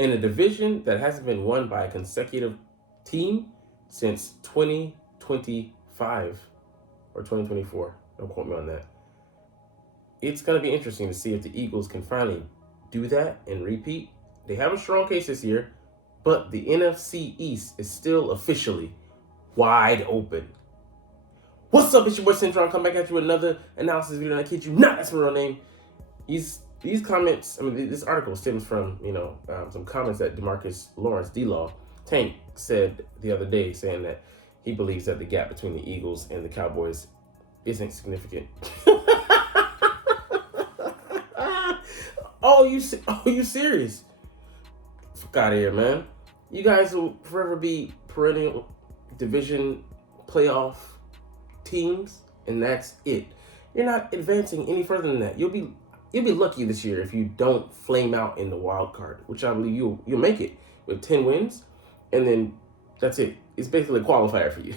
in a division that hasn't been won by a consecutive team since 2025 or 2024. Don't quote me on that. It's going to be interesting to see if the Eagles can finally do that and repeat. They have a strong case this year, but the NFC East is still officially wide open. What's up? It's your boy Cintron. Come back at you with another analysis video. And I kid you not, that's my real name. These comments, this article stems from, some comments that DeMarcus Lawrence, D-Law, Tank, said the other day, saying that he believes that the gap between the Eagles and the Cowboys isn't significant. Oh, you serious? Fuck out of here, man. You guys will forever be perennial division playoff teams, and that's it. You're not advancing any further than that. You'll be lucky this year if you don't flame out in the wild card, which I believe you'll make it with 10 wins, and then that's it. It's basically a qualifier for you.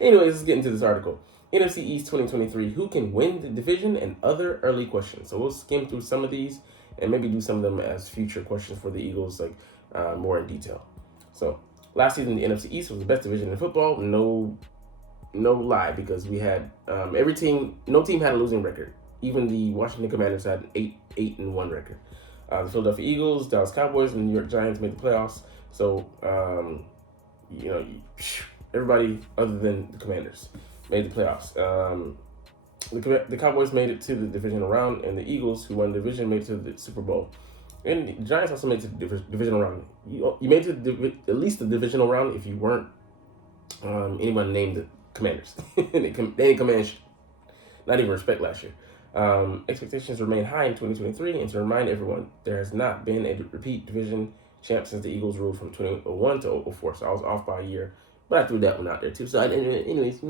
Anyways, let's get into this article. NFC East 2023, who can win the division, and other early questions. So we'll skim through some of these and maybe do some of them as future questions for the Eagles, more in detail. So last season, the NFC East was the best division in football. No lie, because we had no team had a losing record. Even the Washington Commanders had an 8-1 record. The Philadelphia Eagles, Dallas Cowboys, and the New York Giants made the playoffs. So everybody other than the Commanders made the playoffs. The Cowboys made it to the divisional round, and the Eagles, who won the division, made it to the Super Bowl. And the Giants also made it to the divisional round. You made it to at least the divisional round if you weren't anyone named the Commanders. They didn't command not even respect last year. Expectations remain high in 2023, and to remind everyone, there has not been a repeat division champ since the Eagles ruled from 2001 to 2004. So I was off by a year, but I threw that one out there too. So anyways,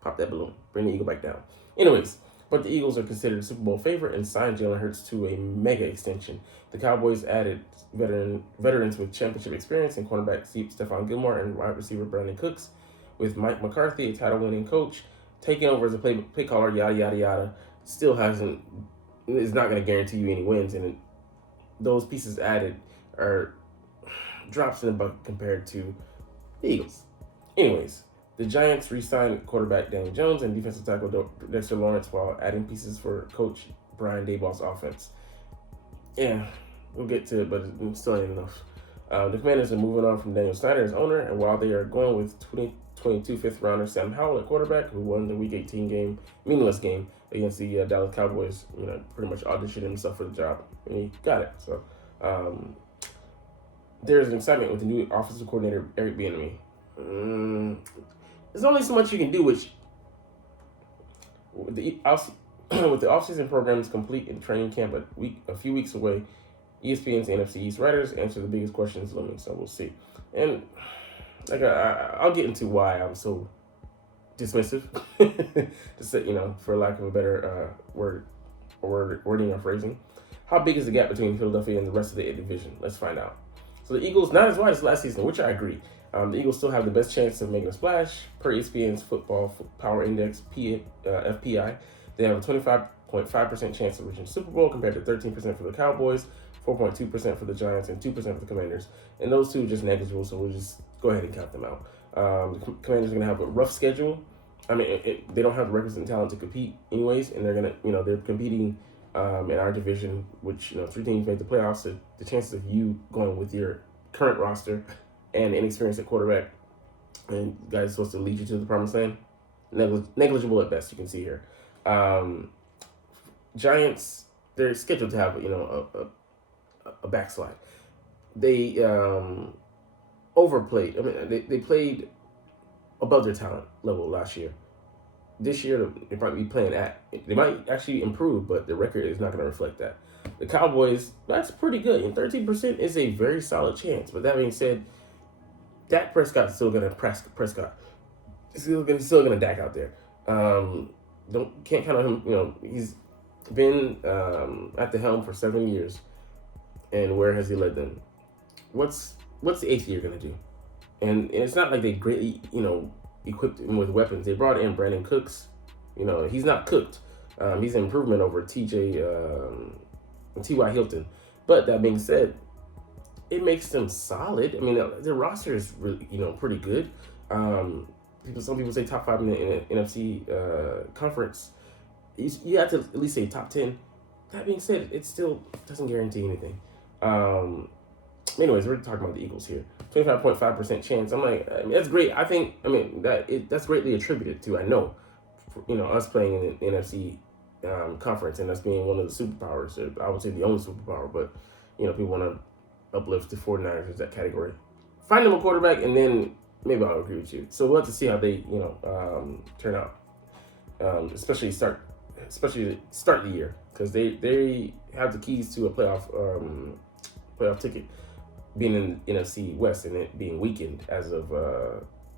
pop that balloon, bring the Eagle back down. Anyways, but the Eagles are considered a Super Bowl favorite and signed Jalen Hurts to a mega extension. The Cowboys added veterans with championship experience in cornerback Stephon Gilmore and wide receiver Brandon Cooks, with Mike McCarthy, a title-winning coach, taking over as a play caller, yada, yada, yada. Still is not going to guarantee you any wins, and those pieces added are drops in the bucket compared to the Eagles. Anyways, the Giants re-signed quarterback Daniel Jones and defensive tackle Dexter Lawrence while adding pieces for coach Brian Daboll's offense. Yeah, we'll get to it, but it still ain't enough. The Commanders are moving on from Daniel Snyder as owner, and while they are going with 2022 fifth-rounder Sam Howell at quarterback, who won the Week 18 meaningless game against the Dallas Cowboys, pretty much auditioned himself for the job, and he got it. So there's an excitement with the new offensive coordinator, Eric Bieniemy. There's only so much you can do with the offseason programs complete in training camp, but a few weeks away. ESPN's NFC East writers answer the biggest questions looming, so we'll see. And I'll get into why I'm so dismissive, to say, for lack of a better wording or phrasing. How big is the gap between Philadelphia and the rest of the division? Let's find out. So the Eagles, not as wide as last season, which I agree. The Eagles still have the best chance of making a splash. Per ESPN's Football Power Index, FPI, they have a 25.5% chance of reaching the Super Bowl compared to 13% for the Cowboys, 4.2% for the Giants, and 2% for the Commanders. And those two are just negligible, so we'll just go ahead and count them out. The Commanders are going to have a rough schedule. They don't have the requisite talent to compete anyways, and they're going to, they're competing in our division, which, 3 teams made the playoffs. So the chances of you going with your current roster and inexperienced at quarterback, and guys supposed to lead you to the promised land, negligible at best, you can see here. Giants, they're scheduled to have, a backslide. They overplayed. They played above their talent level last year. This year, they might actually improve, but the record is not going to reflect that. The Cowboys, that's pretty good, and 13% is a very solid chance. But that being said, Dak Prescott's still going to Prescott. Still going to Dak out there. Can't count on him. He's been at the helm for 7 years, and where has he led them? What's the 8th year going to do? And it's not like they greatly equipped him with weapons. They brought in Brandon Cooks. He's not cooked. He's an improvement over T.Y. Hilton, But that being said, it makes them solid. I mean, their roster is really, pretty good. Some people say top 5 in the NFC conference. You have to at least say top 10. That being said, it still doesn't guarantee anything. Anyways, we're talking about the Eagles here. 25.5% chance. I'm like, that's great. That's greatly attributed to, I know, us playing in the NFC conference and us being one of the superpowers. I would say the only superpower, but people want to uplift the 49ers as that category. Find them a quarterback, and then maybe I'll agree with you. So we'll have to see how they turn out, especially start the year, because they have the keys to a playoff ticket, being in NFC West and it being weakened as of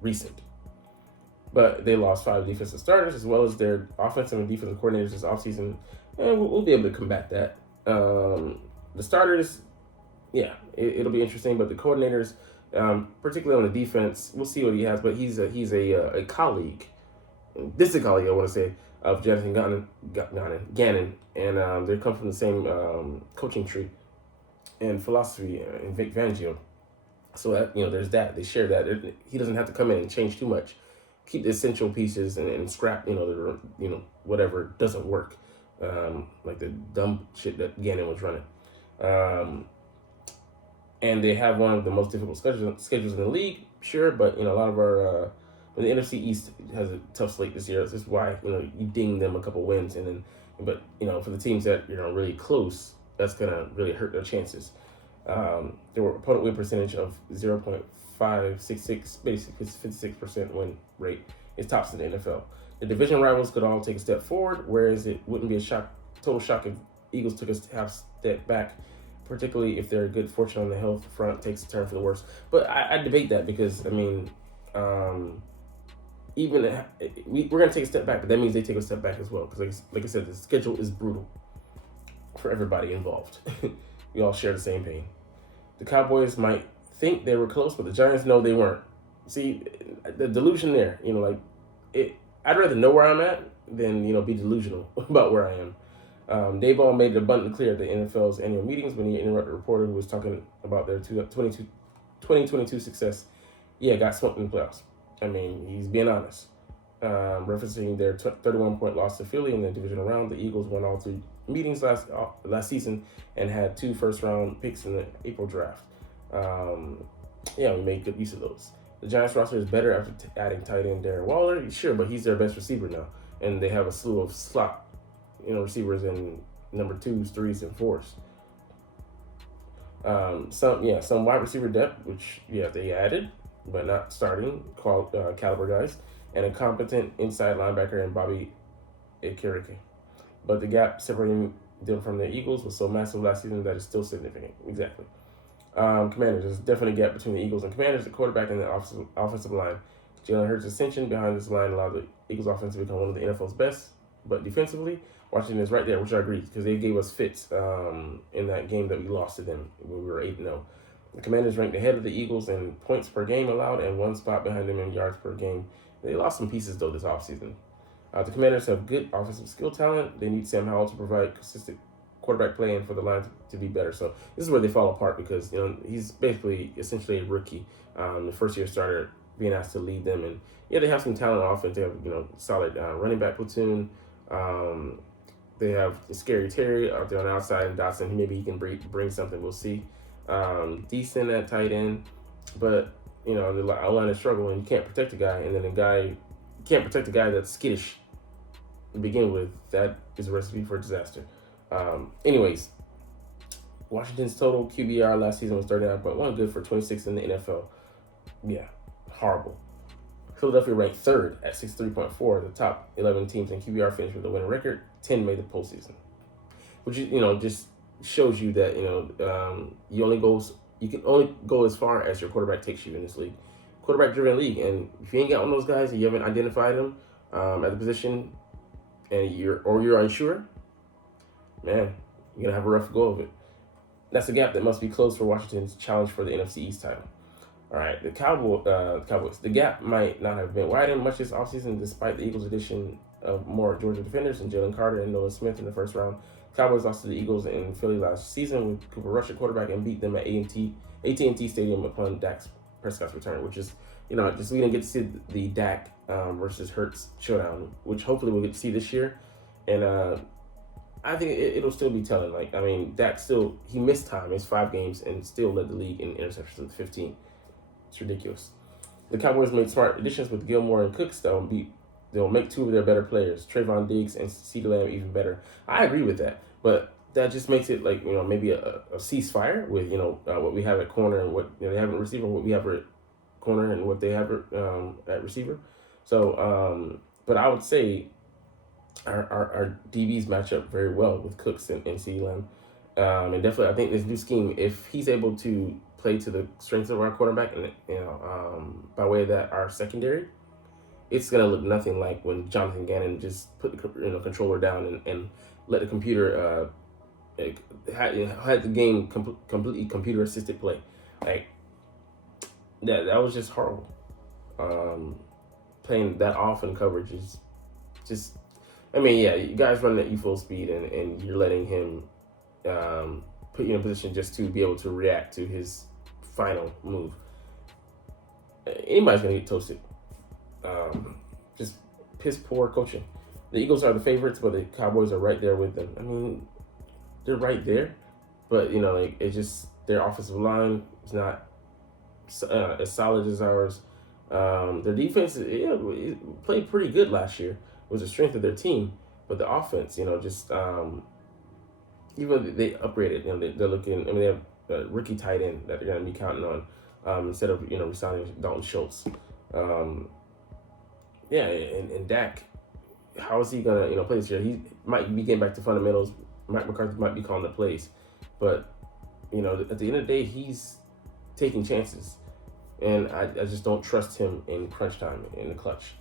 recent. But they lost 5 defensive starters as well as their offensive and defensive coordinators this offseason, and we'll be able to combat that. The starters, yeah, it'll be interesting, but the coordinators, particularly on the defense, we'll see what he has. But he's a colleague. This is a colleague, I want to say, of Jonathan Gannon, and they come from the same coaching tree and philosophy in Vic Fangio. So that, there's that. They share that. He doesn't have to come in and change too much. Keep the essential pieces and scrap, whatever doesn't work, like the dumb shit that Gannon was running. And they have one of the most difficult schedules in the league, sure, but a lot of our the NFC East has a tough slate this year. This is why you ding them a couple wins, and then, but for the teams that really close, that's gonna really hurt their chances. Their opponent win percentage of 0.566, basically 56% win rate, is tops in the NFL. The division rivals could all take a step forward, whereas it wouldn't be a total shock if Eagles took a half step back, particularly if their good fortune on the health front takes a turn for the worse. But I debate that, because we're going to take a step back, but that means they take a step back as well, because like I said, the schedule is brutal for everybody involved. We all share the same pain. The Cowboys might think they were close, but the Giants know they weren't. See, the delusion there, I'd rather know where I'm at than, be delusional about where I am. Dayball made it abundantly clear at the NFL's annual meetings when he interrupted a reporter who was talking about their 2022 success. Yeah, got swept in the playoffs. I mean, he's being honest. Referencing their 31-point loss to Philly in the divisional round, the Eagles won all 3 meetings last season and had 2 first-round picks in the April draft. We made good use of those. The Giants roster is better after adding tight end Darren Waller, sure, but he's their best receiver now, and they have a slew of slot receivers in number 2s, 3s, and 4s. Some wide receiver depth, which they added, but not starting caliber guys, and a competent inside linebacker in Bobby Akirike. But the gap separating them from the Eagles was so massive last season that it's still significant. Exactly. Commanders, there's definitely a gap between the Eagles and Commanders, the quarterback and the offensive line. Jalen Hurts' ascension behind this line allowed the Eagles offense to become one of the NFL's best, but defensively, Washington is right there, which I agree, because they gave us fits in that game that we lost to them when we were 8-0. The Commanders ranked ahead of the Eagles in points per game allowed and 1 spot behind them in yards per game. They lost some pieces, though, this offseason. The Commanders have good offensive skill talent. They need Sam Howell to provide consistent quarterback play and for the line to be better. So this is where they fall apart, because he's essentially a rookie, the first-year starter, being asked to lead them. And they have some talent on offense. They have solid running back platoon. They have Scary Terry out there on the outside, and Dotson. Maybe he can bring something. We'll see. Decent at tight end, but the line is struggling. You can't protect a guy, and then you can't protect a guy that's skittish to begin with. That is a recipe for disaster. Anyways, Washington's total QBR last season was 39.1, good for 26th in the NFL. Yeah, horrible. Philadelphia ranked 3rd at 63.4. The top 11 teams in QBR finished with a winning record. 10 made the postseason, which just shows you that you can only go as far as your quarterback takes you in this league, quarterback-driven league. And if you ain't got one of those guys and you haven't identified them at the position, and you're unsure, man, you're gonna have a rough go of it. That's a gap that must be closed for Washington's challenge for the NFC East title. All right, the Cowboys. The gap might not have been widened much this offseason, despite the Eagles' addition of more Georgia defenders and Jalen Carter and Noah Smith in the first round. Cowboys lost to the Eagles in Philly last season with Cooper Rush at quarterback and beat them at AT&T Stadium upon Dak Prescott's return, which is, just we didn't get to see the Dak versus Hurts showdown, which hopefully we'll get to see this year. And I think it'll still be telling. Like, I mean, Dak he missed time. It's 5 games and still led the league in interceptions with 15. It's ridiculous. The Cowboys made smart additions with Gilmore and Cooks. They'll make 2 of their better players, Trayvon Diggs and CeeDee Lamb, even better. I agree with that, but that just makes it like, maybe a ceasefire with what we have at corner and what they have at receiver, what we have at corner and what they have at receiver. So, but I would say our DBs match up very well with Cooks and CeeDee Lamb, and definitely I think this new scheme, if he's able to play to the strengths of our quarterback and by way of that our secondary, it's gonna look nothing like when Jonathan Gannon just put the controller down and let the computer had the game completely computer assisted play. Like that was just horrible. Playing that off in coverage is just, I mean, yeah, you guys running at you full speed and you're letting him put you in a position just to be able to react to his final move. Anybody's gonna get toasted. Just piss poor coaching. The Eagles are the favorites, but the Cowboys are right there with them. I mean, they're right there, but it's just their offensive line is not as solid as ours. Their defense, it played pretty good last year. It was the strength of their team, but the offense, just even they upgraded. They're looking. I mean, they have a rookie tight end that they're going to be counting on instead of resigning Dalton Schultz. Yeah, and Dak, how is he gonna play this year? He might be getting back to fundamentals. Mike McCarthy might be calling the plays, but at the end of the day, he's taking chances, and I just don't trust him in crunch time in the clutch.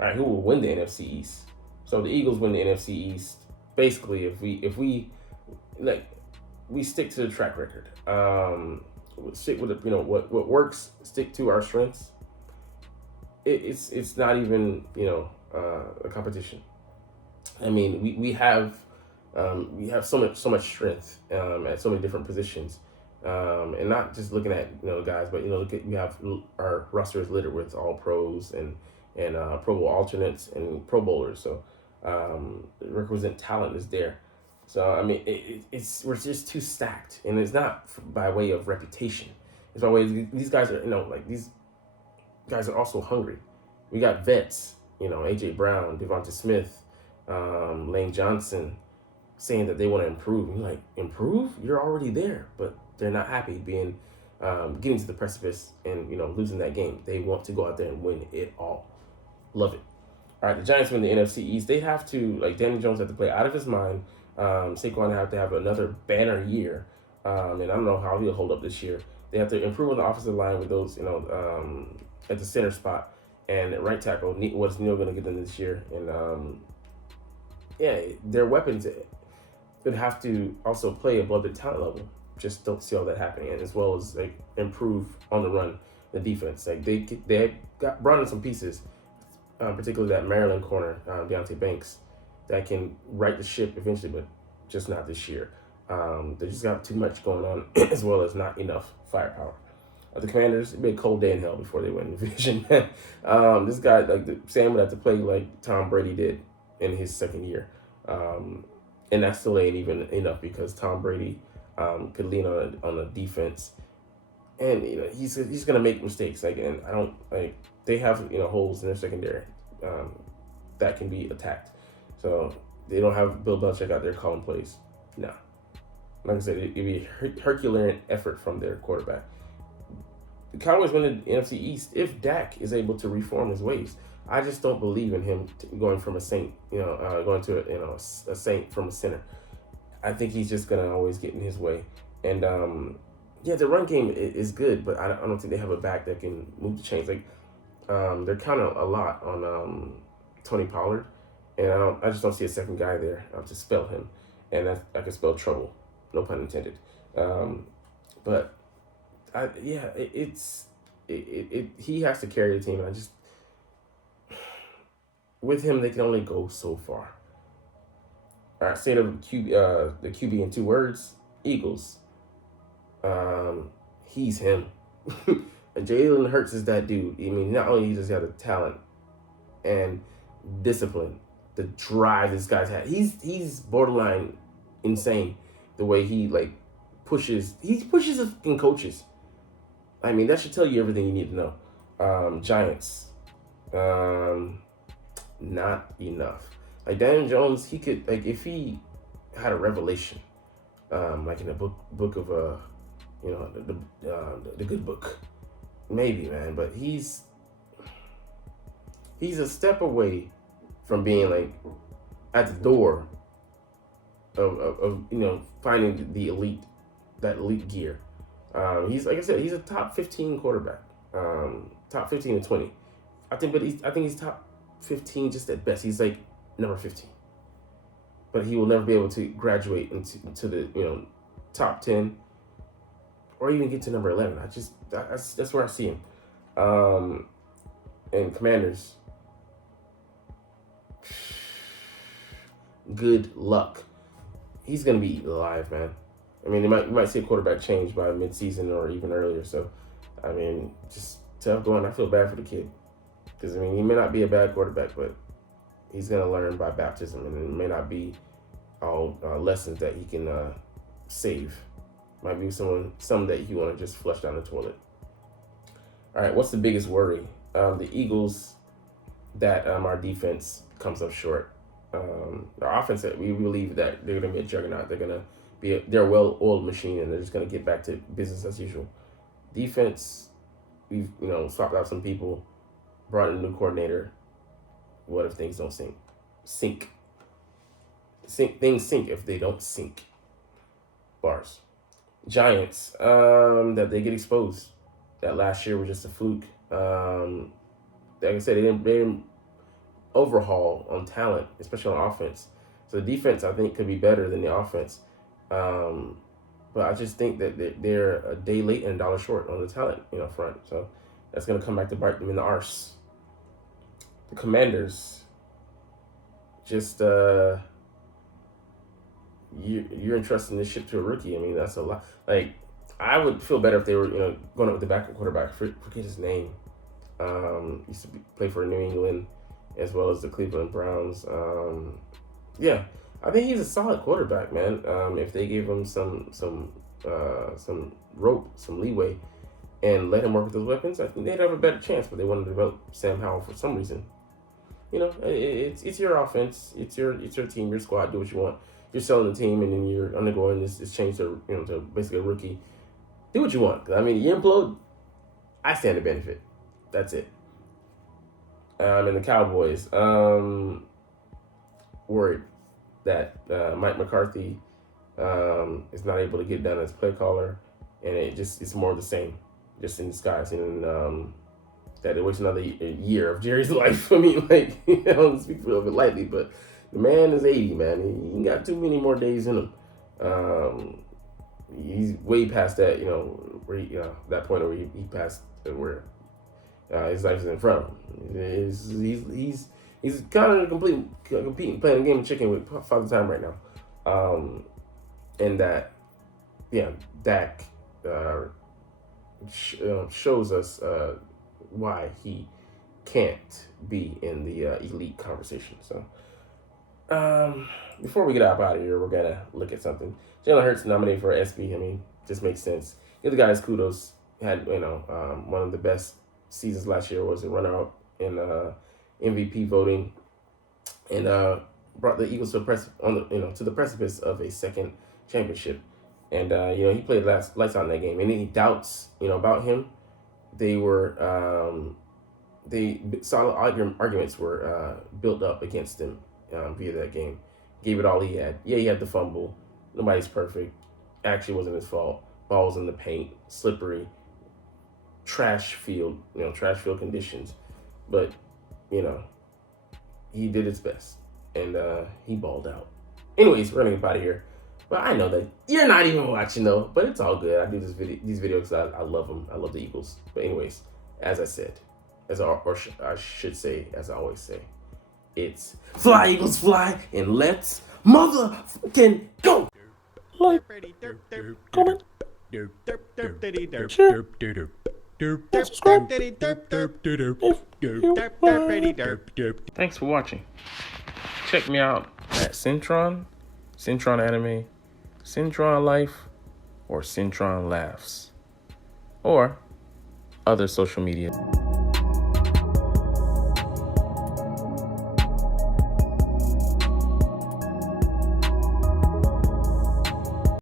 All right, who will win the NFC East? So the Eagles win the NFC East. Basically, if we stick to the track record, stick with what works, stick to our strengths. It's not even a competition. I mean, we have so much strength at so many different positions, and not just looking at guys, but we have our roster is littered with all pros and Pro Bowl alternates and Pro Bowlers. So requisite talent is there. So I mean, we're just too stacked, and it's not by way of reputation. It's by way of these guys are these guys are also hungry. We got vets, AJ Brown, Devonta Smith, Lane Johnson, saying that they want to improve. And you're like, improve? You're already there, but they're not happy being getting to the precipice and losing that game. They want to go out there and win it all. Love it. All right, the Giants win the NFC East. They have to, Danny Jones have to play out of his mind. Saquon have to have another banner year, and I don't know how he'll hold up this year. They have to improve on the offensive line with those, at the center spot and at right tackle. What's Neal going to get them this year? And their weapons could have to also play above the talent level. Just don't see all that happening, and as well as improve on the run, the defense. They brought in some pieces, particularly that Maryland corner, Deontay Banks, that can right the ship eventually, but just not this year. They just got too much going on, as well as not enough firepower. The Commanders, it'd be a cold day in hell before they win the division. This guy, Sam would have to play like Tom Brady did in his second year. And that still ain't even enough because Tom Brady could lean on a defense. And he's gonna make mistakes. And I don't they have holes in their secondary that can be attacked. So they don't have Bill Belichick out there calling plays. No. Like I said, it'd be a Herculean effort from their quarterback. The Cowboys win the NFC East if Dak is able to reform his ways. I just don't believe in him going from a saint, going to a saint from a sinner. I think he's just gonna always get in his way. And the run game is good, but I don't think they have a back that can move the chains. They're counting a lot on Tony Pollard, and I just don't see a second guy there to spell him, and I can spell trouble, no pun intended. But he has to carry the team, and with him they can only go so far. All right, say the QB in 2 words. Eagles. He's him. Jalen Hurts is that dude. I mean, not only he just got the talent and discipline, the drive this guy's had. He's borderline insane the way he like pushes. He pushes in coaches. I mean, that should tell you everything you need to know. Giants. Not enough. Like Daniel Jones, he could, like, if he had a revelation, like in the book of the good book, maybe, man. But he's a step away from being like at the door of finding the elite, that elite gear. He's, like I said, he's a top 15 quarterback, top 15 to 20. I think he's top 15 just at best. He's like number 15, but he will never be able to graduate into the top 10 or even get to number 11. That's where I see him. And Commanders, good luck. He's gonna be alive, man. I mean, you might see a quarterback change by midseason or even earlier. So, I mean, just tough going. I feel bad for the kid because, I mean, he may not be a bad quarterback, but he's gonna learn by baptism, and it may not be all lessons that he can save. Might be some that you want to just flush down the toilet. All right, what's the biggest worry? The Eagles, that our defense comes up short. The offense, that we believe that they're going to be a juggernaut. They're a well-oiled machine, and they're just going to get back to business as usual. Defense, we've swapped out some people, brought in a new coordinator. What if things don't sink? Things sink if they don't sink. Bars. Giants, that they get exposed. That last year was just a fluke. Like I said, they didn't overhaul on talent, especially on offense. So the defense, I think, could be better than the offense. But I just think that they're a day late and a dollar short on the talent, front. So that's going to come back to bite them in the arse. The Commanders, just you're entrusting this ship to a rookie. I mean, that's a lot. Like, I would feel better if they were, going up with the backup quarterback. Forget his name. Used to play for New England as well as the Cleveland Browns. Yeah, I think he's a solid quarterback, man. If they gave him some rope, some leeway, and let him work with those weapons, I think they'd have a better chance. But they want to develop Sam Howell for some reason. It's your offense, it's your team, your squad. Do what you want. You're selling the team, and then you're undergoing this change to to basically a rookie. Do what you want. I mean, you implode, I stand to benefit. That's it. And the Cowboys, worried that Mike McCarthy is not able to get done as play caller, and it's more of the same, just in disguise. And that it wastes another year of Jerry's life. I mean, like, I don't speak for it lightly, but the man is 80, man. He ain't got too many more days in him. He's way past that, where that point where he passed where his life is in front of him. He's kind of competing, playing a game of chicken with Father Time right now. And that, Dak shows us why he can't be in the elite conversation. So, before we get out of here, we're gonna look at something. Jalen Hurts nominated for SB. I mean, just makes sense. Give the guys kudos. Had one of the best seasons last year. Was a runner-up in MVP voting, and brought the Eagles to the precipice of a second championship. And he played lights out in that game. Any doubts about him? They were solid arguments were built up against him via that game. Gave it all he had. Yeah, he had the fumble. Nobody's perfect. Actually, wasn't his fault. Ball was in the paint, slippery, trash field conditions. But he did his best, and he balled out. Anyways, we're gonna get out of here. But I know that you're not even watching though. But it's all good. I do these videos because I love them. I love the Eagles. But anyways, as I said, I should say, as I always say, it's fly Eagles fly, and let's motherfucking go. Like, comment, share, and subscribe if you like. Thanks for watching. Check me out at Cintron, Cintron Anime, Cintron Life, or Cintron Laughs, or other social media.